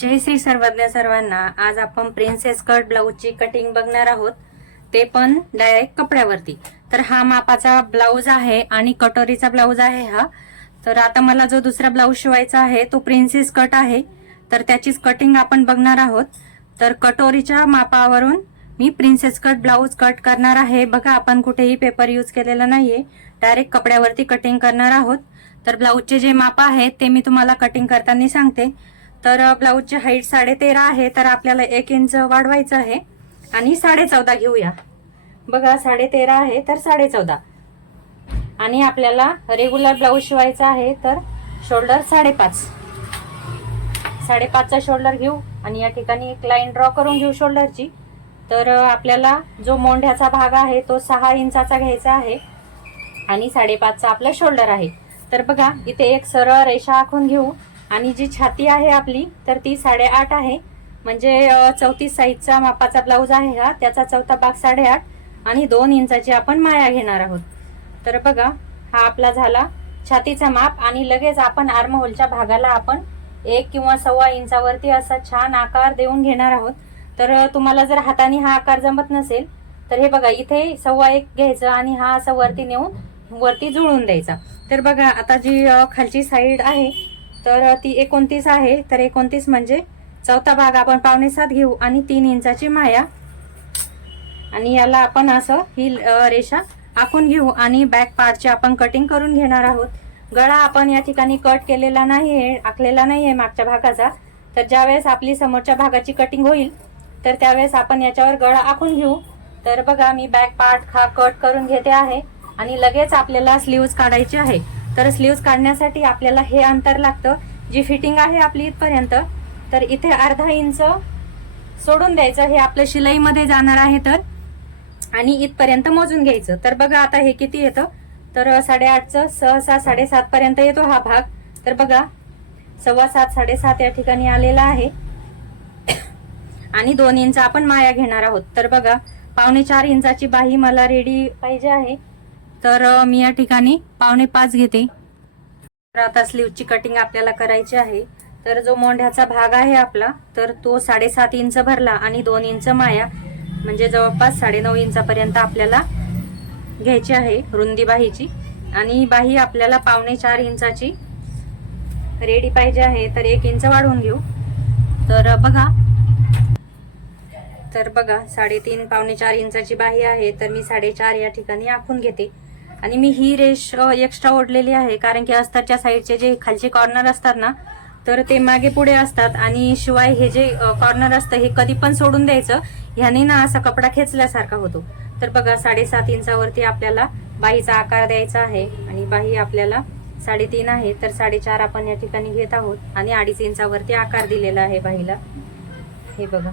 जय श्री सर्वज्ञ सर्वांना आज आपण प्रिन्सेस कट ब्लाऊजची कटिंग बघणार आहोत ते पण डायरेक्ट कपड्यावरती. तर हा मापाचा ब्लाऊज आहे आणि कटोरीचा ब्लाऊज आहे हा. तर आता मला जो दुसरा ब्लाऊज शिवायचा आहे तो प्रिन्सेस कट आहे. तर त्याचीच कटिंग आपण बघणार आहोत. तर कटोरीच्या मापावरून मी प्रिन्सेस कट ब्लाऊज कट करणार आहे. बघा आपण कुठेही पेपर यूज केलेला नाहीये. डायरेक्ट कपड्यावरती कटिंग करणार आहोत. तर ब्लाऊजचे जे माप आहेत ते मी तुम्हाला कटिंग करताना सांगते. तर ब्लाऊजची हाईट साडे तेरा आहे तर आपल्याला एक इंच वाढवायचं आहे. आणि साडे चौदा घेऊया. बघा साडे तेरा आहे तर साडे चौदा आणि आपल्याला रेग्युलर ब्लाऊज शिवायचा आहे तर शोल्डर साडेपाच. साडेपाचचा शोल्डर घेऊ आणि या ठिकाणी एक लाईन ड्रॉ करून घेऊ शोल्डरची तर आपल्याला जो मोंढ्याचा भाग आहे तो सहा इंचाचा घ्यायचा आहे. आणि साडेपाचचा आपला शोल्डर आहे. तर बघा इथे एक सरळ रेषा आखून घेऊ. आणि जी छाती आहे आपली तर ती साडेआठ आहे. म्हणजे चौतीस साईजचा मापाचा ब्लाऊज आहे हा. त्याचा चौथा भाग साडेआठ आणि दोन इंचाची आपण माया घेणार आहोत. तर बघा हा आपला झाला छातीचा माप आणि लगेच आपण आर्महोलच्या भागाला आपण एक किंवा सव्वा इंचावरती असा छान आकार देऊन घेणार आहोत. तर तुम्हाला जर हाताने हा आकार जमत नसेल तर हे बघा इथे सव्वा एक घ्यायचं आणि हा असं वरती नेऊन वरती जुळून द्यायचा. तर बघा आता जी खालची साईड आहे तर ती एकोणतीस आहे. तर एकोणतीस म्हणजे चौथा भाग आपण पावणे सात घेऊ आणि तीन इंचाची माया. आणि याला आपण असं ही रेषा आखून घेऊ आणि बॅक पार्टची आपण कटिंग करून घेणार आहोत. गळा आपण या ठिकाणी कट केलेला नाही आहे आखलेला नाही आहे मागच्या भागाचा. तर ज्यावेळेस आपली समोरच्या भागाची कटिंग होईल तर त्यावेळेस आपण याच्यावर गळा आखून घेऊ. तर बघा मी बॅक पार्ट हा कट करून घेते आहे आणि लगेच आपल्याला स्लीव्ज काढायची आहे. तर स्लीव्ज काढण्यासाठी आपल्याला हे अंतर लागतं. जी फिटिंग आहे आपली इथपर्यंत तर इथे अर्धा इंच सोडून द्यायचं. हे आपलं शिलाईमध्ये जाणार आहे तर. आणि इथपर्यंत मोजून घ्यायचं. तर बघा आता हे किती येतं. तर साडेआठचं सहसा साडेसात पर्यंत येतो हा भाग. तर बघा सव्वा सात साडेसात या ठिकाणी आलेला आहे. आणि दोन इंच आपण माया घेणार आहोत. तर बघा पावणे चार इंचाची बाही मला रेडी पाहिजे आहे. तर मी या ठिकाणी पावणे पाच घेते. तर आता स्लीवची कटिंग आपल्याला करायची आहे. तर जो मोंढ्याचा भाग आहे आपला तर तो साडेसात इंच भरला आणि दोन इंच माया म्हणजे जवळपास साडेनऊ इंचापर्यंत आपल्याला घ्यायची आहे रुंदी बाहीची. आणि बाही आपल्याला पावणे चार इंचाची रेडी पाहिजे आहे तर एक इंच वाढवून घेऊ. तर बघा. तर बघा साडेतीन पावणे चार इंचाची बाही आहे तर मी साडेचार या ठिकाणी आखून घेते. आणि मी ही रेश एक्स्ट्रा ओढलेली आहे. कारण की अस्तरच्या साईडचे जे खालचे कॉर्नर असतात ना तर ते मागे पुढे असतात. आणि शिवाय हे जे कॉर्नर असतं हे कधी पण सोडून द्यायचं. ह्याने ना असा कपडा खेचल्यासारखा होतो. तर बघा साडेसात इंचावरती आपल्याला बाहीचा आकार द्यायचा आहे. आणि बाही आपल्याला साडेतीन आहे. तर साडेचार आपण या ठिकाणी घेत आहोत. आणि अडीच इंचावरती आकार दिलेला आहे बाहीला हे बघा.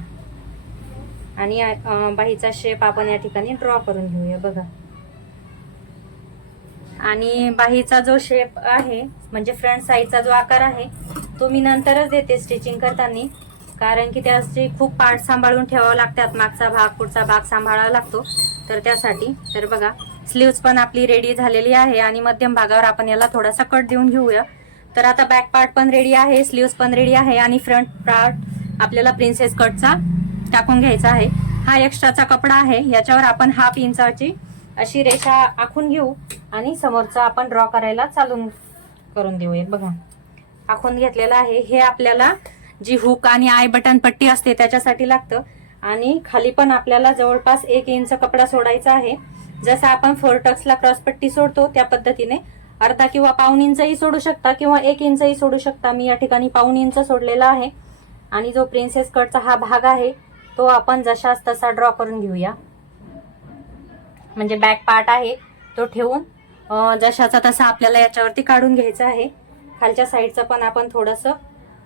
आणि बाईचा बाहीचा शेप आपण या ठिकाणी ड्रॉ करून घेऊया. बघा. आणि बाहीचा जो शेप आहे म्हणजे फ्रंट साईडचा जो आकार आहे तो मी नंतरच देते स्टिचिंग करताना. कारण की त्याचे खूप पार्ट सांभाळून ठेवावं लागतात. मागचा भाग पुढचा भाग सांभाळावा लागतो. तर त्यासाठी तर बघा स्लीव्ज पण आपली रेडी झालेली आहे आणि मध्यम भागावर आपण याला थोडासा कट देऊन घेऊया. तर आता बॅक पार्ट पण रेडी आहे स्लीव्ज पण रेडी आहे आणि फ्रंट पार्ट आपल्याला प्रिन्सेस कटचा टाकून घ्यायचा आहे. हा एक्स्ट्राचा कपडा आहे. याच्यावर आपण हाफ इंचाची अशी रेषा आखून घेऊ आणि समोरचा आपण ड्रॉ करायला चालून करून देऊया बघा. आखून घेतलेलं आहे. हे आपल्याला जी हुक आणि आय बटन पट्टी असते त्याच्यासाठी लागतं. आणि खाली पण आपल्याला जवळपास एक इंच कपडा सोडायचा आहे. जसं आपण फोर टक्सला क्रॉसपट्टी सोडतो त्या पद्धतीने अर्धा किंवा पाऊन इंचही सोडू शकता किंवा एक इंचही सोडू शकता. मी या ठिकाणी पाऊन इंच सोडलेला आहे. आणि जो प्रिन्सेस कटचा हा भाग आहे तो आपण जशाच तसा ड्रॉ करून घेऊया. म्हणजे बॅक पार्ट आहे तो ठेवून जशाचा तसा आपल्याला याच्यावरती काढून घ्यायचा आहे. खालच्या साईडचं पण आपण थोडंसं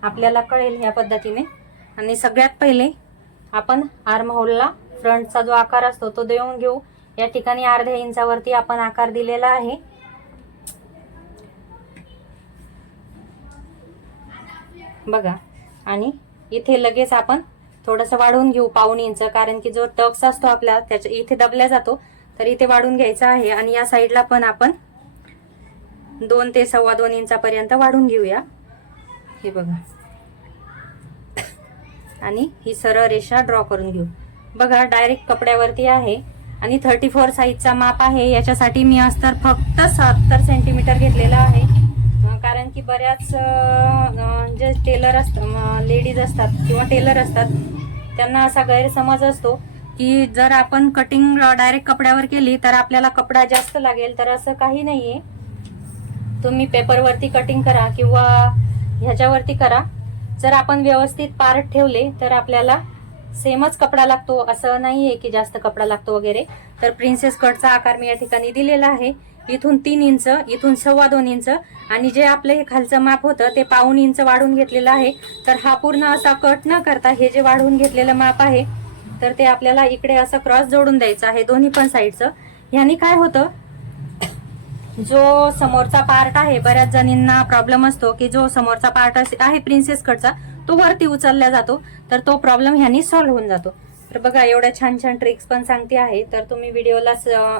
आपल्याला कळेल या पद्धतीने. आणि सगळ्यात पहिले आपण आर्महोलला फ्रंटचा जो आकार असतो तो देऊन घेऊ. या ठिकाणी अर्ध्या इंचावरती आपण आकार दिलेला आहे. बघा आणि इथे लगेच आपण थोडंसं वाढवून घेऊ पाऊण इंच कारण की जो टक्स असतो आपला त्याच्या इथे दबल्या जातो. तर इथे वाढून घ्यायचं आहे आणि या साईडला पण आपण दोन ते सव्वा दोन इंचापर्यंत वाढून घेऊया. हे बघा. आणि ही सरळ रेषा ड्रॉ करून घेऊ. बघा डायरेक्ट कपड्यावरती आहे आणि थर्टी फोर साईजचा माप आहे. याच्यासाठी मी अस्तर फक्त सत्तर सेंटीमीटर घेतलेला आहे. कारण की बऱ्याच जे टेलर असतात लेडीज असतात किंवा टेलर असतात त्यांना असा गैरसमज असतो. की जर आपण कटिंग डायरेक्ट कपड्यावर केली तर आपल्याला कपडा जास्त लागेल. तर असं काही नाहीये. तुम्ही पेपरवरती कटिंग करा किंवा ह्याच्यावरती करा. जर आपण व्यवस्थित पार्ट ठेवले तर आपल्याला सेमच कपडा लागतो. असं नाहीये की जास्त कपडा लागतो वगैरे. तर प्रिन्सेस कटचा आकार मी या ठिकाणी दिलेला आहे. इथून तीन इंच इथून सव्वा दोन इंच आणि जे आपलं हे खालचं माप होतं ते पाऊन इंच वाढून घेतलेलं आहे. तर हा पूर्ण असा कट न करता हे जे वाढवून घेतलेलं माप आहे तर ते आपल्याला इकडे असं क्रॉस जोडून द्यायचं आहे दोन्ही पण साईडचं ह्यानी काय होतं? जो समोरचा पार्ट आहे बऱ्याच जणींना प्रॉब्लेम असतो की जो समोरचा पार्ट आहे प्रिन्सेस कटचा तो वरती उचलला जातो तर तो प्रॉब्लेम ह्यानी सॉल्व्ह होऊन जातो. तर बघा एवढ्या छान छान ट्रिक्स पण सांगते आहे. तर तुम्ही व्हिडिओला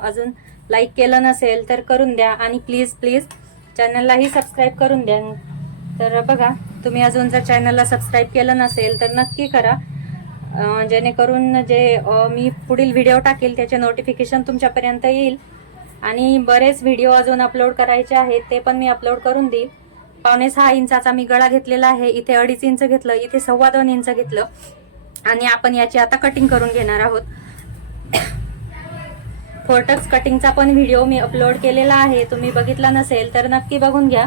अजून लाईक केलं नसेल तर करून द्या आणि प्लीज प्लीज चॅनललाही सबस्क्राईब करून द्या. तर बघा तुम्ही अजून जर चॅनलला सबस्क्राईब केलं नसेल तर नक्की करा. जेणेकरून जे मी पुढील व्हिडिओ टाकेल त्याचे नोटिफिकेशन तुमच्यापर्यंत येईल. आणि बरेच व्हिडिओ अजून अपलोड करायचे आहेत ते पण मी अपलोड करून देईल. पावणे सहा इंचाचा मी गळा घेतलेला आहे इथे अडीच इंच घेतलं इथे सव्वा दोन इंच घेतलं. आणि आपण याची आता कटिंग करून घेणार आहोत. फोर्टक्स कटिंगचा पण व्हिडिओ मी अपलोड केलेला आहे तुम्ही बघितला नसेल तर नक्की बघून घ्या.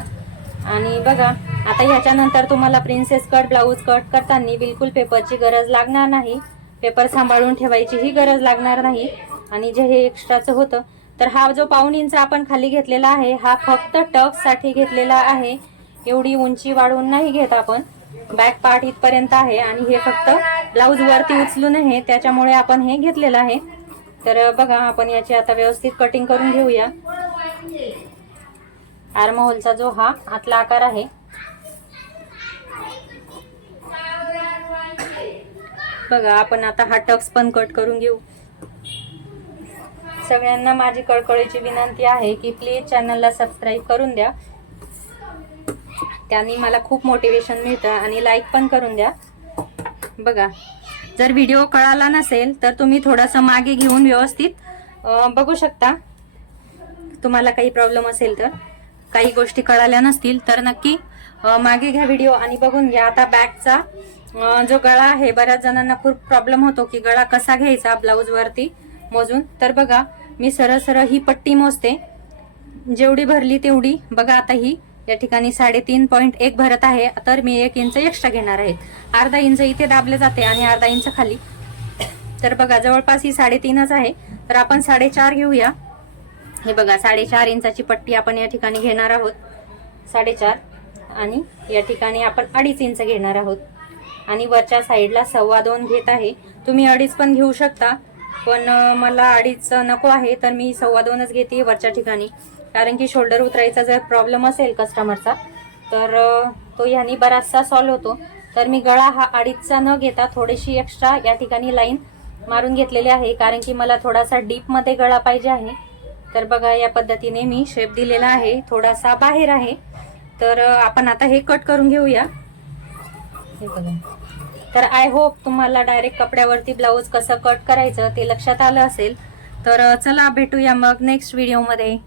आणि बघा आता ह्याच्यानंतर तुम्हाला प्रिन्सेस कट ब्लाऊज कट करताना बिलकुल पेपरची गरज लागणार नाही. पेपर सांभाळून ठेवायचीही गरज लागणार नाही. आणि जे हे एक्स्ट्राचं होतं तर हा जो पाऊन इंच आपण खाली घेतलेला आहे हा फक्त टक्ससाठी घेतलेला आहे. एवढी उंची वाढवून नाही घेत आपण. बॅक पार्ट इथपर्यंत आहे आणि हे फक्त ब्लाऊज वरती उचलून आहे. त्याच्यामुळे आपण हे घेतलेलं आहे. तर बघा आपण याची आता व्यवस्थित कटिंग करून घेऊया. आर्महोलचा जो हा आतला आकार आहे बघा आपण आता हा टक्स पण कट करून घेऊ. सगळ्यांना माझी कळकळीची विनंती आहे की प्लीज चॅनलला सबस्क्राईब करून द्या. त्यांनी मला खूप मोटिवेशन मिळतं आणि लाईक पण करून द्या. बघा जर व्हिडिओ कळाला नसेल तर तुम्ही थोडासा मागे घेऊन व्यवस्थित बघू शकता. तुम्हाला काही प्रॉब्लेम असेल तर काही गोष्टी कळाल्या नसतील तर नक्की मागे घ्या व्हिडिओ आणि बघून घ्या. आता बॅगचा जो गळा आहे बऱ्याच जणांना खूप प्रॉब्लेम होतो की गळा कसा घ्यायचा ब्लाऊज वरती मोजून. तर बघा मी सरळ सरळ ही पट्टी मोजते. जेवढी भरली तेवढी. बघा आता ही या ठिकाणी साडेतीन पॉईंट एक भरत आहे. तर मी एक इंच एक्स्ट्रा घेणार आहे. अर्धा इंच इथे दाबले जाते आणि अर्धा इंच खाली. तर बघा जवळपास ही साडेतीनच आहे. तर आपण साडेचार घेऊया. हे बघा साडेचार इंचाची पट्टी आपण या ठिकाणी घेणार आहोत. साडेचार. आणि या ठिकाणी आपण अडीच इंच घेणार आहोत. आणि वरच्या साईडला सव्वा दोन घेत आहे. तुम्ही अडीच पण घेऊ शकता. पण मला अडीच नको आहे तर मी सव्वा दोनच घेते वरच्या ठिकाणी. कारण की शोल्डर उतरायचा जर प्रॉब्लेम असेल कस्टमरचा तर तो ह्यानी बराचसा सॉल्व्ह होतो. तर मी गळा हा अडीचचा न घेता थोडीशी एक्स्ट्रा या ठिकाणी लाईन मारून घेतलेली आहे. कारण की मला थोडासा डीपमध्ये गळा पाहिजे आहे. तर बघा या पद्धतीने मी शेप दिलेला आहे. थोडासा बाहेर आहे. तर आपण आता हे कट करून घेऊया. हे बघा. तर आय होप तुम्हाला डायरेक्ट कपड्यावरती ब्लाऊज कसं कट करायचं ते लक्षात आलं असेल. तर चला भेटूया मग नेक्स्ट व्हिडिओमध्ये